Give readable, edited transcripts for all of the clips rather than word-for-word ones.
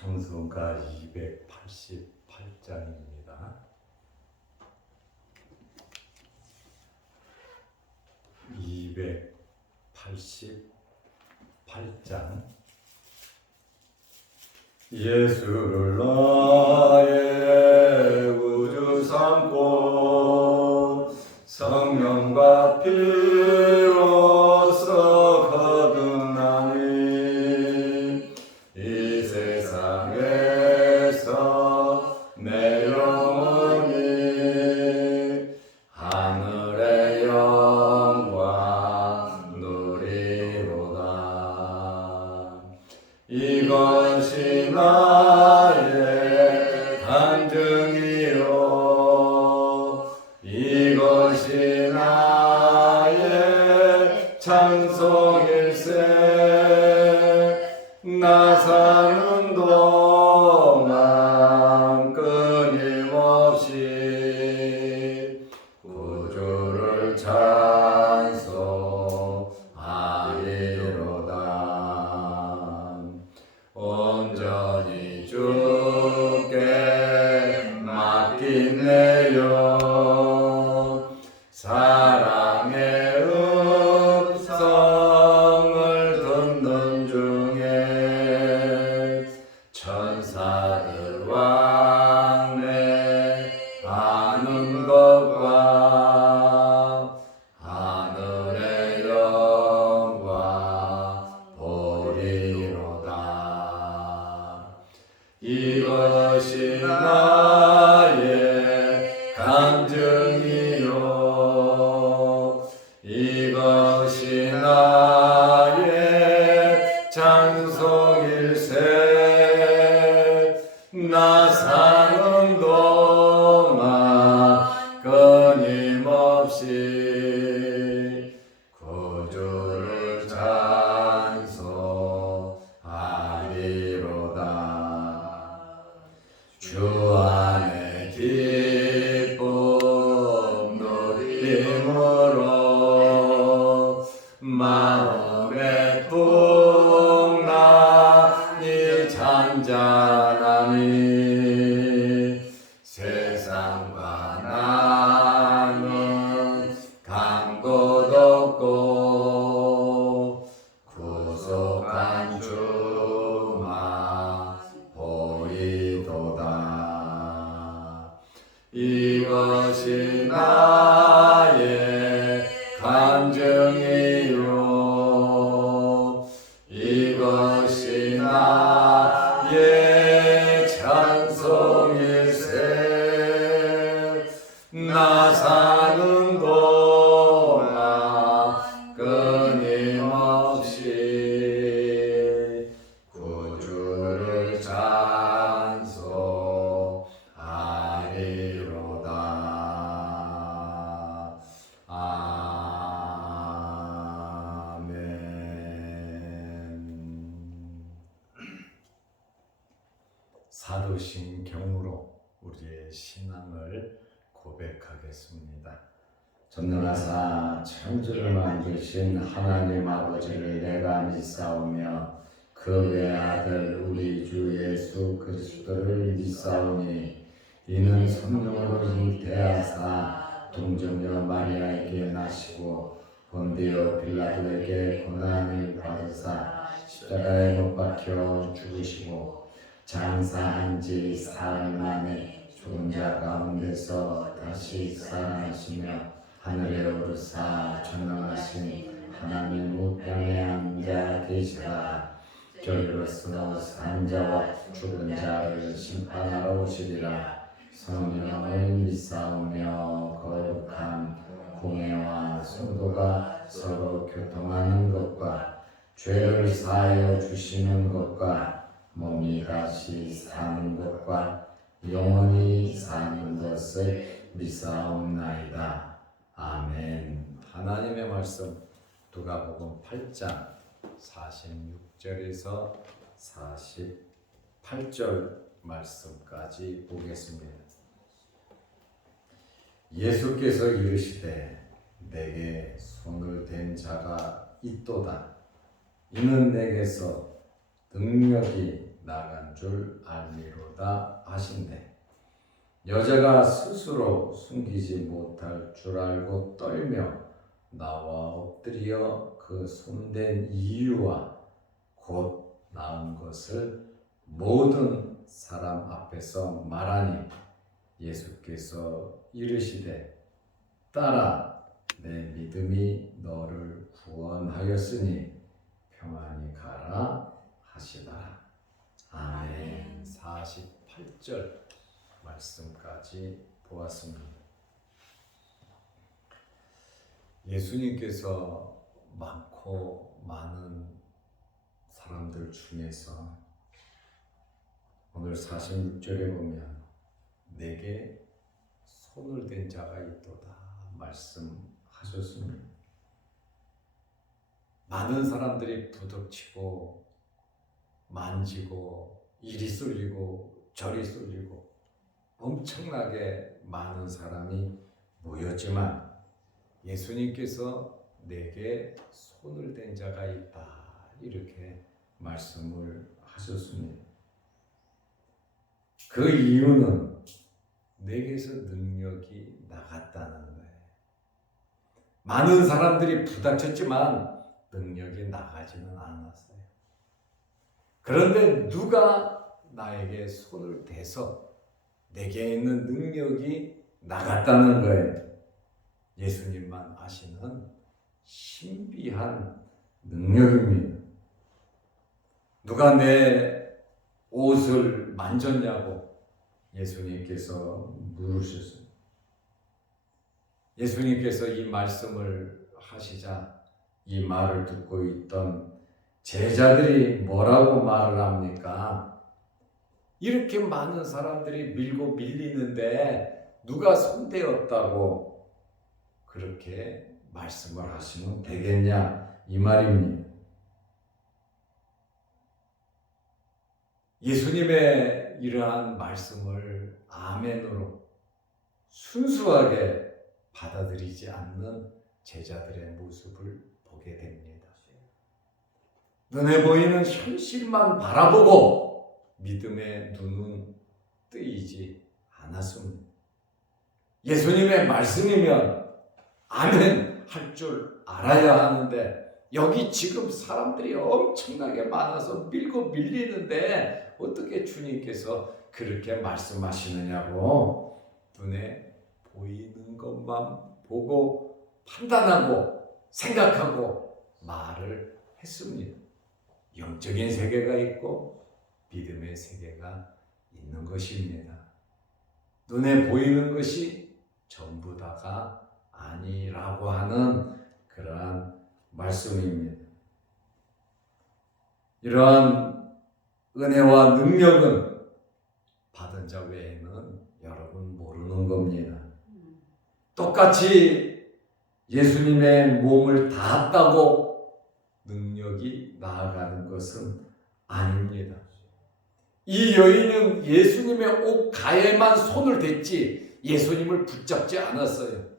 찬송가 288장입니다. 288장. 예수를 나의 구주 삼고 성령과 피로써 거듭나니 이 세상에서 내 영혼이 하늘의 영광 누리로다. 이것이 나의 간증이요, 이것이 나의 찬송일세. 나 사는 동안 끊임없이 구주를 찬송하리로다. 온전히 주께 맡긴 내 영, 사랑의 음성을 듣는 중에 천사들 왕래 하는 것과 하늘의 영광 보리로다. 이것이 나의 간증이요, 이것이 나의 찬송일세. 나 사는 동안 끊임없이 구주를 찬송하리로다. 주 안에 기쁨 누림으로 마음의 풍랑이 잔잔하니 세상과 나는 간 곳 없고 구속한 주만 보이도다. 이것이 나의 간증이요, 이것이 나의 찬송일세. 나 사는 동안 끊임없이 구주를 찬송하리로다. 아멘. 사도신경으로 우리의 신앙을 고백하겠습니다. 전능하사 천지를 만드신 하나님 아버지를 내가 믿사오며 그 외아들 우리 주 예수 그리스도를 믿사오니 이는 성령으로 잉태하사 동정녀 마리아에게 나시고 본디오 빌라도에게 고난을 받으사 십자가에 못 박혀 죽으시고 장사한 지 사흘 만에 죽은 자 가운데서 다시 살아나시며 하늘에 오르사 전능하신 하나님 우편에 앉아 계시다. 저리로서 산 자와 죽은 자를 심판하러 오시리라. 성령을 믿사오며 거룩한 공회와 성도가 서로 교통하는 것과 죄를 사하여 주시는 것과 몸이 다시 사는 것과 영원히 사는 것을 믿사옵나이다. 아멘. 하나님의 말씀 누가복음 8장 46절에서 48절 말씀까지 보겠습니다. 예수께서 이르시되 내게 손을 댄 자가 있도다. 이는 내게서 능력이 나간 줄 알미로다 하신대. 여자가 스스로 숨기지 못할 줄 알고 떨며 나와 엎드려 그 손댄 이유와 곧 나은 것을 모든 사람 앞에서 말하니 예수께서 이르시되 딸아 내 믿음이 너를 구원하였으니 평안히 가라 하시더라. 아멘. 48절 말씀까지 보았습니다. 예수님께서 많고 많은 사람들 중에서 오늘 46절에 보면 내게 손을 댄 자가 있도다 말씀하셨습니다. 많은 사람들이 부닥치고 만지고 이리 쏠리고 저리 쏠리고 엄청나게 많은 사람이 모였지만 예수님께서 내게 손을 댄 자가 있다 이렇게 말씀을 하셨습니다. 그 이유는 내게서 능력이 나갔다는 거예요. 많은 사람들이 부닥쳤지만 능력이 나가지는 않았어요. 그런데 누가 나에게 손을 대서 내게 있는 능력이 나갔다는 거예요. 예수님만 아시는 신비한 능력입니다. 누가 내 옷을 만졌냐고 예수님께서 물으셨어요. 예수님께서 이 말씀을 하시자 이 말을 듣고 있던 제자들이 뭐라고 말을 합니까? 이렇게 많은 사람들이 밀고 밀리는데 누가 손대었다고 그렇게 말씀을 하시면 되겠냐 이 말입니다. 예수님의 이러한 말씀을 아멘으로 순수하게 받아들이지 않는 제자들의 모습을 보게 됩니다. 눈에 보이는 현실만 바라보고 믿음의 눈은 뜨이지 않았습니다. 예수님의 말씀이면 아멘 할 줄 알아야 하는데 여기 지금 사람들이 엄청나게 많아서 밀고 밀리는데 어떻게 주님께서 그렇게 말씀하시느냐고 눈에 보이는 것만 보고 판단하고 생각하고 말을 했습니다. 영적인 세계가 있고 믿음의 세계가 있는 것입니다. 눈에 보이는 것이 전부 다가 아니라고 하는 그러한 말씀입니다. 이러한 은혜와 능력은 받은 자 외에는 여러분 모르는 겁니다. 똑같이 예수님의 몸을 닿았다고 능력이 나아가는 것은 아닙니다. 이 여인은 예수님의 옷 가에만 손을 댔지 예수님을 붙잡지 않았어요.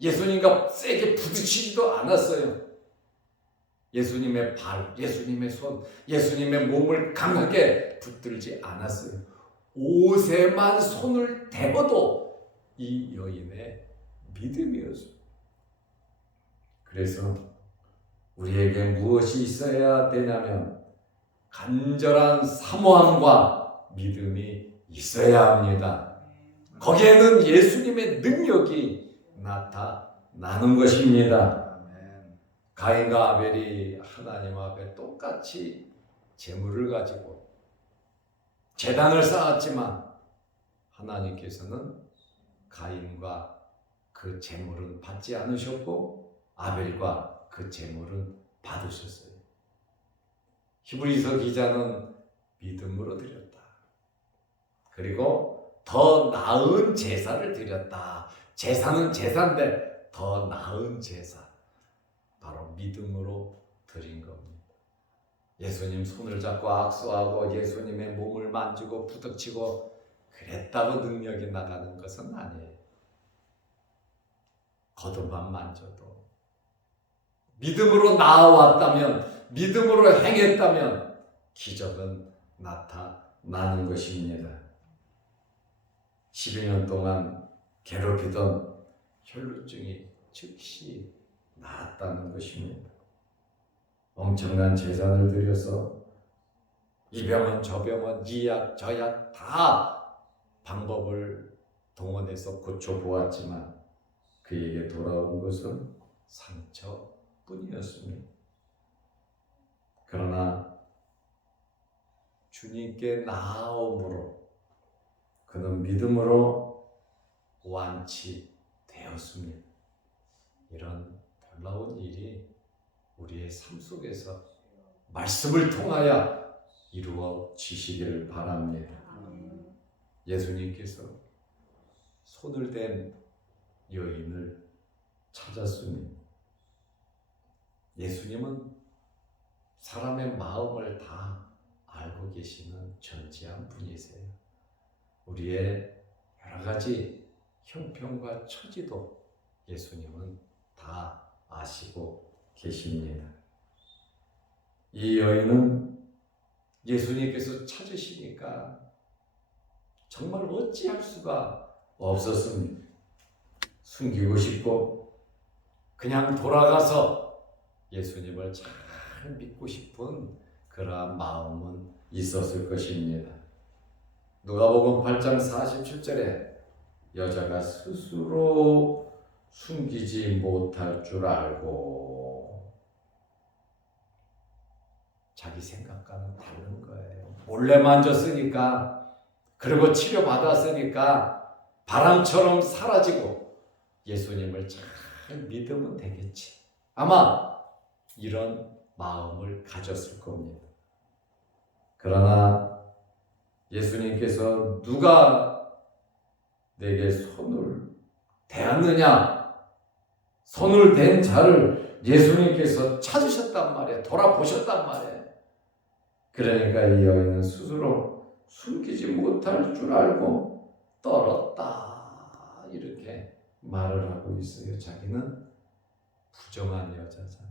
예수님과 세게 부딪히지도 않았어요. 예수님의 발, 예수님의 손, 예수님의 몸을 강하게 붙들지 않았어요. 옷에만 손을 대고도 이 여인의 믿음이었어요. 그래서 우리에게 무엇이 있어야 되냐면 간절한 사모함과 믿음이 있어야 합니다. 거기에는 예수님의 능력이 나타나는 것입니다. 가인과 아벨이 하나님 앞에 똑같이 제물을 가지고 제단을 쌓았지만 하나님께서는 가인과 그 제물은 받지 않으셨고 아벨과 그 제물은 받으셨어요. 히브리서 기자는 믿음으로 드렸다. 그리고 더 나은 제사를 드렸다. 제사는 제사인데 더 나은 제사. 바로 믿음으로 드린 겁니다. 예수님 손을 잡고 악수하고 예수님의 몸을 만지고 부닥치고 그랬다고 능력이 나가는 것은 아니에요. 겉옷만 만져도 믿음으로 나아왔다면, 믿음으로 행했다면 기적은 나타나는 것입니다. 12년 동안 괴롭히던 혈루증이 즉시 나았다는 것입니다. 엄청난 재산을 들여서 이 병원 저 병원 이 약 저 약 다 방법을 동원해서 고쳐보았지만 그에게 돌아온 것은 상처뿐이었습니다. 그러나 주님께 나아옴으로 그는 믿음으로 완치되었습니다. 이런 놀라운 일이 우리의 삶 속에서 말씀을 통하여 이루어지시기를 바랍니다. 예수님께서 손을 댄 여인을 찾았습니다. 예수님은 사람의 마음을 다 알고 계시는 전지한 분이세요. 우리의 여러 가지 형편과 처지도 예수님은 다 아시고 계십니다. 이 여인은 예수님께서 찾으시니까 정말 어찌할 수가 없었습니다. 숨기고 싶고 그냥 돌아가서 예수님을 잘 믿고 싶은 그러한 마음은 있었을 것입니다. 누가복음 8장 47절에 여자가 스스로 숨기지 못할 줄 알고 자기 생각과는 다른 거예요. 몰래 만졌으니까 그리고 치료받았으니까 바람처럼 사라지고 예수님을 잘 믿으면 되겠지. 아마 이런 마음을 가졌을 겁니다. 그러나 예수님께서 누가 내게 손을 대었느냐? 손을 댄 자를 예수님께서 찾으셨단 말이에요. 돌아보셨단 말이에요. 그러니까 이 여인은 스스로 숨기지 못할 줄 알고 떨었다. 이렇게 말을 하고 있어요. 자기는 부정한 여자잖아요.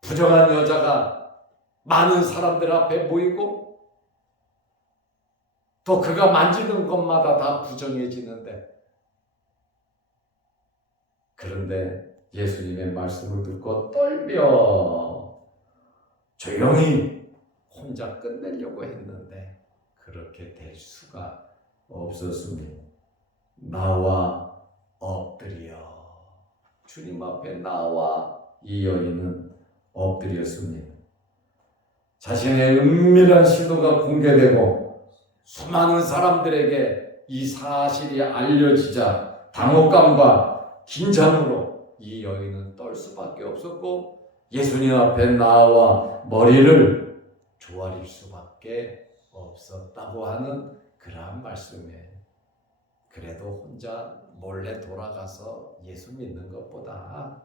부정한 여자가 많은 사람들 앞에 모이고 또 그가 만지는 것마다 다 부정해지는데, 그런데 예수님의 말씀을 듣고 떨며 조용히 혼자 끝내려고 했는데 그렇게 될 수가 없었습니다. 나와 엎드려. 주님 앞에 나와 이 여인은 엎드렸습니다. 자신의 은밀한 시도가 공개되고 수많은 사람들에게 이 사실이 알려지자 당혹감과 긴장으로 이 여인은 떨 수밖에 없었고 예수님 앞에 나와 머리를 조아릴 수밖에 없었다고 하는 그러한 말씀이에요. 그래도 혼자 몰래 돌아가서 예수 믿는 것보다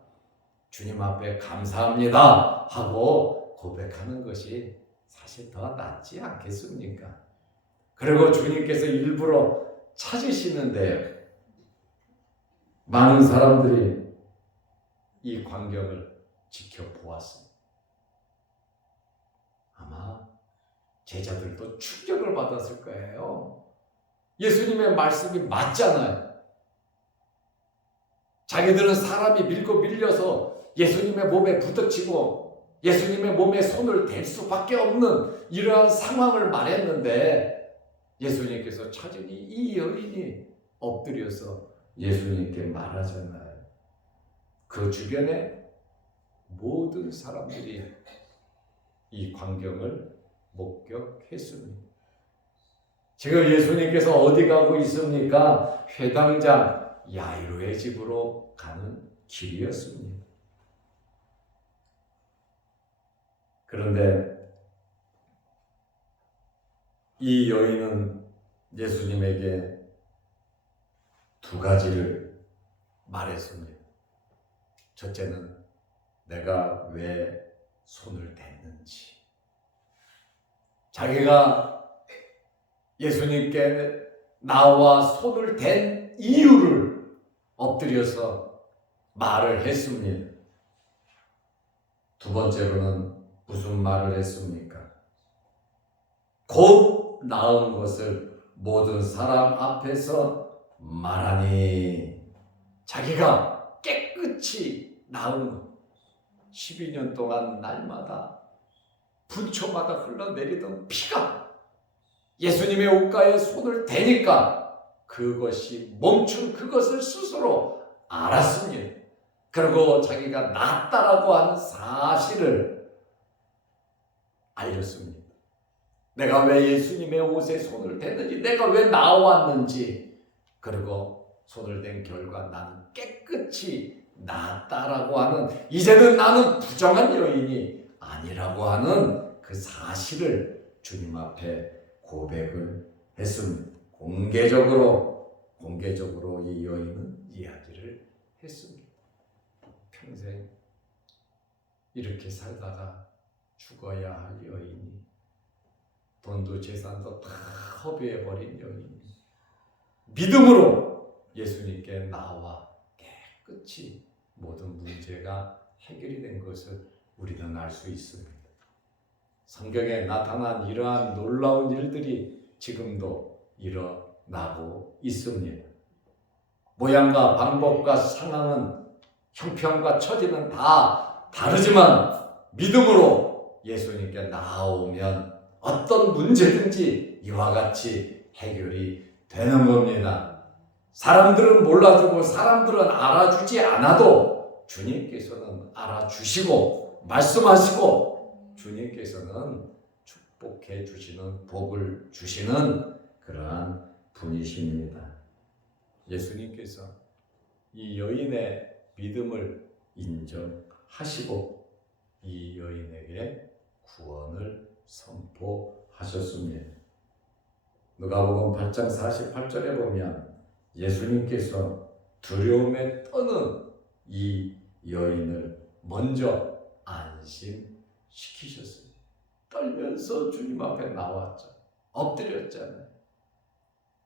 주님 앞에 감사합니다 하고 고백하는 것이 사실 더 낫지 않겠습니까? 그리고 주님께서 일부러 찾으시는데요. 많은 사람들이 이 광경을 지켜보았습니다. 아마 제자들도 충격을 받았을 거예요. 예수님의 말씀이 맞잖아요. 자기들은 사람이 밀고 밀려서 예수님의 몸에 부딪히고 예수님의 몸에 손을 댈 수밖에 없는 이러한 상황을 말했는데 예수님께서 찾으니 이 여인이 엎드려서 예수님께 말하잖아요. 그 주변에 모든 사람들이 이 광경을 목격했습니다. 지금 예수님께서 어디 가고 있습니까? 회당장 야이로의 집으로 가는 길이었습니다. 그런데 이 여인은 예수님에게 두 가지를 말했습니다. 첫째는 내가 왜 손을 댔는지. 자기가 예수님께 나와 손을 댄 이유를 엎드려서 말을 했습니다. 두 번째로는 무슨 말을 했습니까? 곧 나은 것을 모든 사람 앞에서 말하니. 자기가 깨끗이 나은 것, 12년 동안 날마다 분초마다 흘러내리던 피가 예수님의 옷가에 손을 대니까 그것이 멈춘 그것을 스스로 알았습니다. 그리고 자기가 낫다라고 하는 사실을 알렸습니다. 내가 왜 예수님의 옷에 손을 대는지, 내가 왜 나왔는지, 그리고 손을 댄 결과 나는 깨끗이 낫다라고 하는, 이제는 나는 부정한 여인이 아니라고 하는 그 사실을 주님 앞에 고백을 했습니다. 공개적으로 이 여인은 이야기를 했습니다. 평생 이렇게 살다가 죽어야 할 여인이, 돈도 재산도 다 허비해버린 여인이 믿음으로 예수님께 나와 깨끗이 모든 문제가 해결이 된 것을 우리는 알 수 있습니다. 성경에 나타난 이러한 놀라운 일들이 지금도 일어나고 있습니다. 모양과 방법과 상황은, 형편과 처지는 다 다르지만 믿음으로 예수님께 나오면 어떤 문제든지 이와 같이 해결이 되는 겁니다. 사람들은 몰라주고 사람들은 알아주지 않아도 주님께서는 알아주시고 말씀하시고 주님께서는 축복해 주시는, 복을 주시는 그러한 분이십니다. 예수님께서 이 여인의 믿음을 인정하시고 이 여인에게 구원을 선포하셨습니다. 누가복음 8장 48절에 보면 예수님께서 두려움에 떠는 이 여인을 먼저 안심시키셨어요. 떨면서 주님 앞에 나왔죠. 엎드렸잖아요.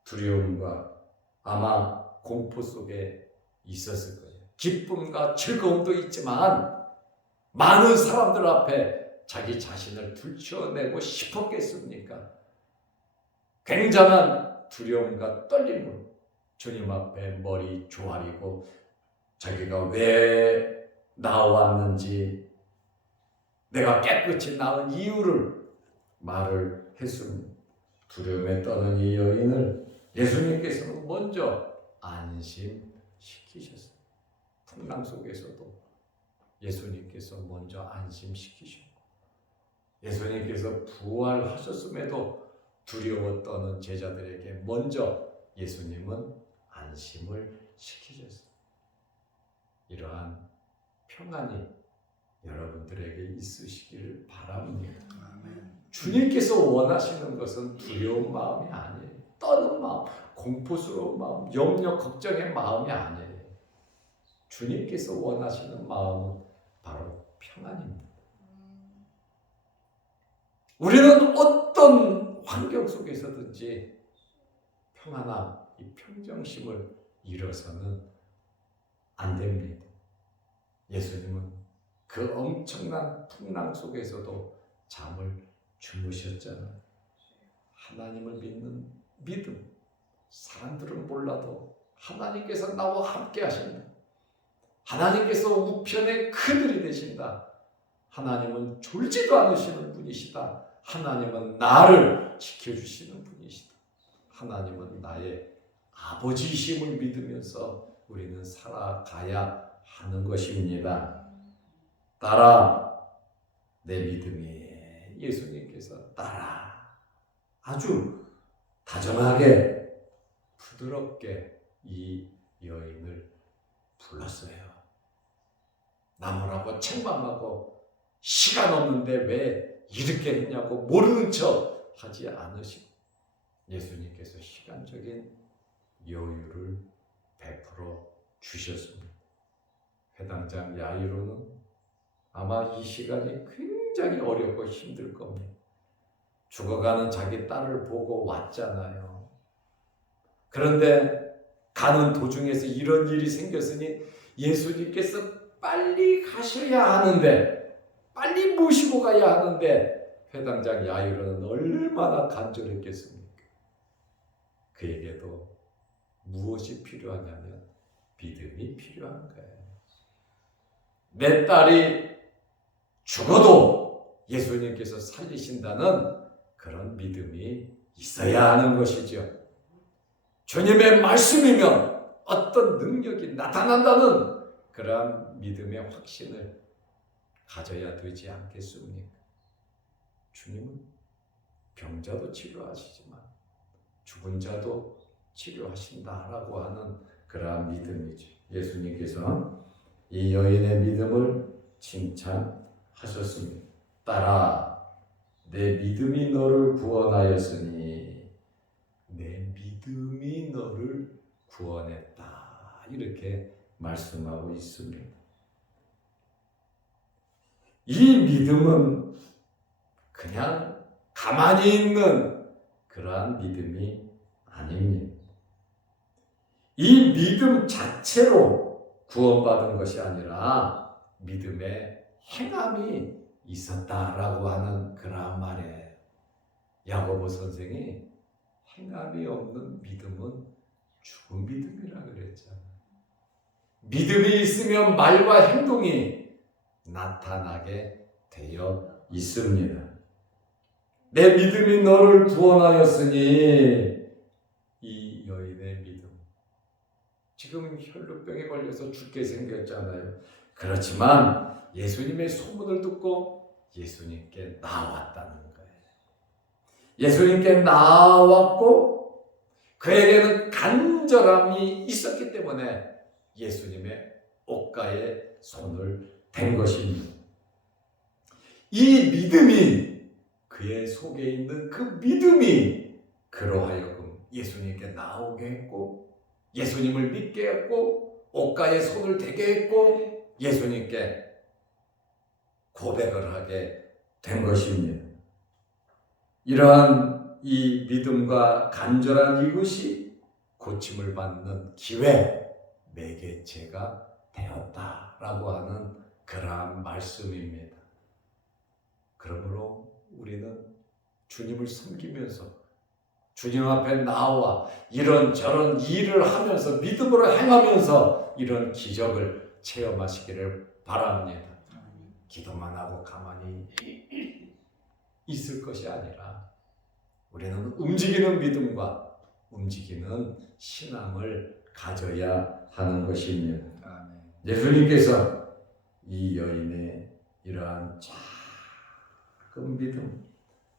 두려움과 아마 공포 속에 있었을 거예요. 기쁨과 즐거움도 있지만 많은 사람들 앞에 자기 자신을 들춰내고 싶었겠습니까? 굉장한 두려움과 떨림으로 주님 앞에 머리 조아리고 자기가 왜 나왔는지, 내가 깨끗이 나은 이유를 말을 했습니다. 두려움에 떠는 이 여인을 예수님께서는 먼저 안심시키셨어요. 풍랑 속에서도 예수님께서 먼저 안심시키셨고, 예수님께서 부활하셨음에도 두려워 떠는 제자들에게 먼저 예수님은 안심을 시키셨어요. 이러한 평안이 여러분들에게 있으시기를 바랍니다. 주님께서 원하시는 것은 두려운 마음이 아니에요. 떠는 마음, 공포스러운 마음, 염려, 걱정의 마음이 아니에요. 주님께서 원하시는 마음은 바로 평안입니다. 우리는 어떤 환경 속에서든지 평안함, 이 평정심을 잃어서는 안 됩니다. 예수님은 그 엄청난 풍랑 속에서도 잠을 주무셨잖아요. 하나님을 믿는 믿음, 사람들은 몰라도 하나님께서 나와 함께 하신다. 하나님께서 우편의 그늘이 되신다. 하나님은 졸지도 않으시는 분이시다. 하나님은 나를 지켜주시는 분이시다. 하나님은 나의 아버지이심을 믿으면서 우리는 살아가야 하는 것입니다. 따라, 내 믿음이 예수님께서 따라, 아주 다정하게 부드럽게 이 여인을 불렀어요. 나무라고 책망하고 시간 없는데 왜 이렇게 했냐고 모르는 척 하지 않으시고 예수님께서 시간적인 여유를 베풀어 주셨습니다. 회당장 야이로는 아마 이 시간이 굉장히 어렵고 힘들 겁니다. 죽어가는 자기 딸을 보고 왔잖아요. 그런데 가는 도중에서 이런 일이 생겼으니 예수님께서 빨리 가셔야 하는데, 빨리 모시고 가야 하는데 회당장 야이로는 얼마나 간절했겠습니까? 그에게도 무엇이 필요하냐면 믿음이 필요한 거예요. 내 딸이 죽어도 예수님께서 살리신다는 그런 믿음이 있어야 하는 것이죠. 주님의 말씀이면 어떤 능력이 나타난다는 그러한 믿음의 확신을 가져야 되지 않겠습니까? 주님은 병자도 치료하시지만 죽은 자도 치료하신다라고 하는 그러한 믿음이죠. 예수님께서 이 여인의 믿음을 칭찬하셨습니다. 딸아, 내 믿음이 너를 구원하였으니 내 믿음이 너를 구원했다. 이렇게 말씀하고 있습니다. 이 믿음은 그냥 가만히 있는 그러한 믿음이 아닙니다. 이 믿음 자체로 구원받은 것이 아니라 믿음의 행함이 있었다라고 하는 그러한 말에 야고보 선생이 행함이 없는 믿음은 죽은 믿음이라 그랬잖아요. 믿음이 있으면 말과 행동이 나타나게 되어 있습니다. 내 믿음이 너를 구원하였으니 이 여인의 믿음 지금 혈루병에 걸려서 죽게 생겼잖아요. 그렇지만 예수님의 소문을 듣고 예수님께 나왔다는 거예요. 예수님께 나왔고 그에게는 간절함이 있었기 때문에 예수님의 옷가에 손을 댄 것입니다. 이 믿음이 그의 속에 있는 그 믿음이 그로 하여금 예수님께 나오게 했고 예수님을 믿게 했고 옷가에 손을 대게 했고 예수님께 고백을 하게 된 것입니다. 이러한 이 믿음과 간절한 이것이 고침을 받는 기회, 매개체가 되었다라고 하는 그러한 말씀입니다. 그러므로 우리는 주님을 섬기면서 주님 앞에 나와 이런저런 일을 하면서 믿음으로 행하면서 이런 기적을 체험하시기를 바랍니다. 기도만 하고 가만히 있을 것이 아니라 우리는 움직이는 믿음과 움직이는 신앙을 가져야 하는 것입니다. 예수님께서 이 여인의 이러한 작은 믿음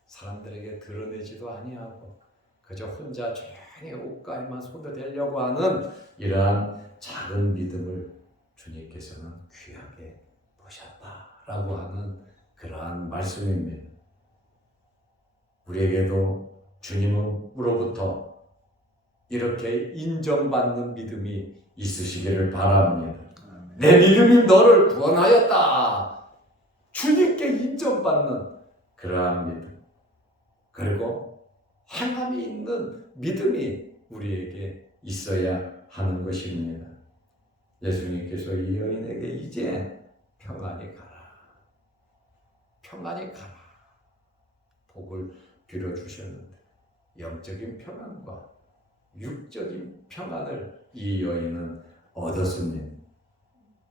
사람들에게 드러내지도 아니하고 그저 혼자 조용히 옷가에만 손을 대려고 하는 이러한 작은 믿음을 주님께서는 귀하게 보셨다라고 하는 그러한 말씀입니다. 우리에게도 주님으로부터 이렇게 인정받는 믿음이 있으시기를 바랍니다. 내 믿음이 너를 구원하였다. 주님께 인정받는 그러한 믿음. 그리고 행함이 있는 믿음이 우리에게 있어야 하는 것입니다. 예수님께서 이 여인에게 이제 평안히 가라. 평안히 가라. 복을 빌어주셨는데 영적인 평안과 육적인 평안을 이 여인은 얻었습니다.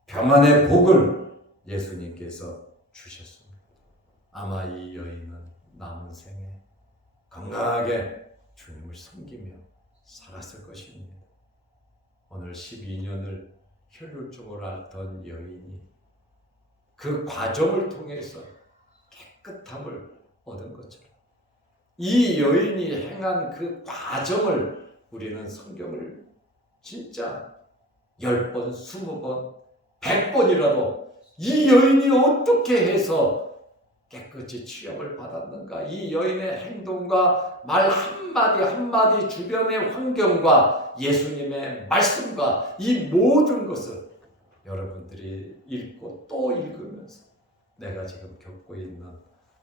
평안의 복을 예수님께서 주셨습니다. 아마 이 여인은 남은 생에 건강하게 주님을 섬기며 살았을 것입니다. 오늘 12년을 혈루증을 앓던 여인이 그 과정을 통해서 깨끗함을 얻은 것처럼 이 여인이 행한 그 과정을 우리는 성경을 진짜 10번, 20번, 100번이라도 이 여인이 어떻게 해서 깨끗이 취업을 받았는가, 이 여인의 행동과 말 한마디 한마디 주변의 환경과 예수님의 말씀과 이 모든 것을 여러분들이 읽고 또 읽으면서 내가 지금 겪고 있는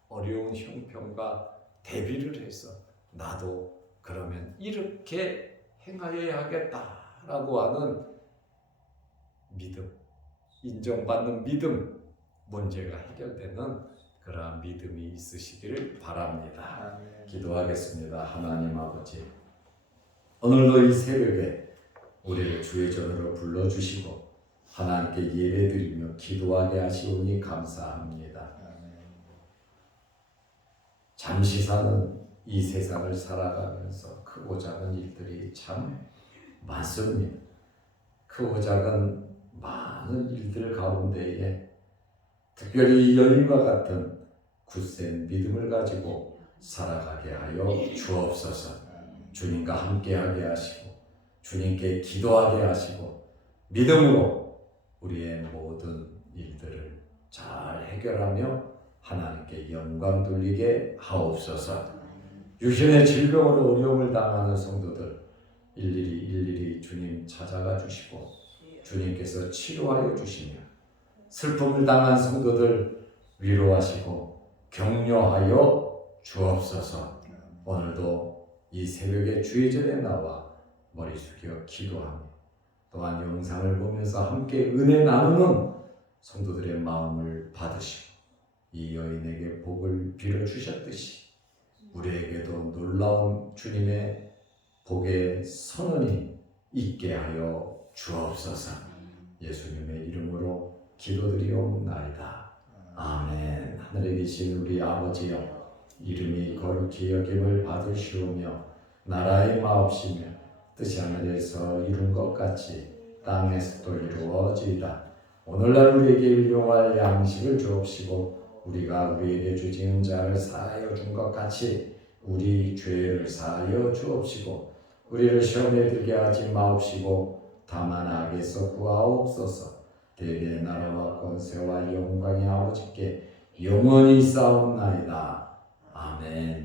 어려운 형편과 대비를 해서 나도 그러면 이렇게 행하여야 하겠다라고 하는 믿음, 인정받는 믿음, 문제가 해결되는 그러한 믿음이 있으시기를 바랍니다. 아멘. 기도하겠습니다. 하나님 아버지, 오늘도 이 새벽에 우리를 주의 전으로 불러주시고 하나님께 예배드리며 기도하게 하시오니 감사합니다. 아멘. 잠시 사는 이 세상을 살아가면서 크고 작은 일들이 참 많습니다. 크고 작은 많은 일들 가운데에 특별히 이 여인과 같은 굳센 믿음을 가지고 살아가게 하여 주옵소서. 주님과 함께하게 하시고 주님께 기도하게 하시고 믿음으로 우리의 모든 일들을 잘 해결하며 하나님께 영광 돌리게 하옵소서. 유신의 질병으로 어려움을 당하는 성도들 일일이 주님 찾아가 주시고 주님께서 치료하여 주시며 슬픔을 당한 성도들 위로하시고 격려하여 주옵소서. 오늘도 이 새벽에 주의 전에 나와 머리 숙여 기도하며 또한 영상을 보면서 함께 은혜 나누는 성도들의 마음을 받으시고 이 여인에게 복을 빌어주셨듯이 우리에게도 놀라운 주님의 복의 선언이 있게 하여 주옵소서. 예수님의 이름으로 기도드리옵나이다. 아멘. 하늘에 계신 우리 아버지여, 이름이 거룩히 여김을 받으시오며 나라의 마옵시며 뜻이 하늘에서 이룬 것 같이 땅에서도 이루어지이다. 오늘날 우리에게 일용할 양식을 주옵시고 우리가 우리에게 주진 자를 사하여 준 것 같이 우리 죄를 사하여 주옵시고 우리를 시험에 들게 하지 마옵시고 다만 악에서 구하옵소서. 대개의 나라와 권세와 영광이 아버지께 영원히 싸움나이다. 아멘.